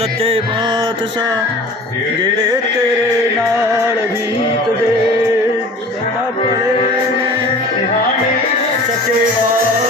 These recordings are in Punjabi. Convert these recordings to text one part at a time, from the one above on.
ਸੱਚੇ ਬਾਦਸ਼ਾਹ ਜਿਹੜੇ ਤੇਰੇ ਨਾਲ ਬੀਤਦੇ ਬੜੇ ਸੱਚੇ ਬਾਦਸ਼ਾਹ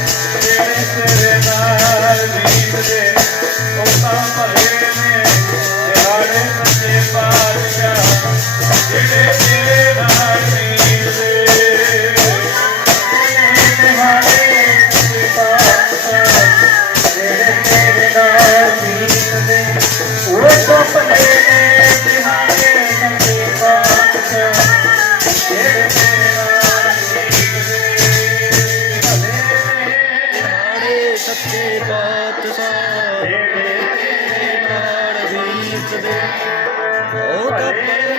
सच्चे बादशाह ओ कपड़े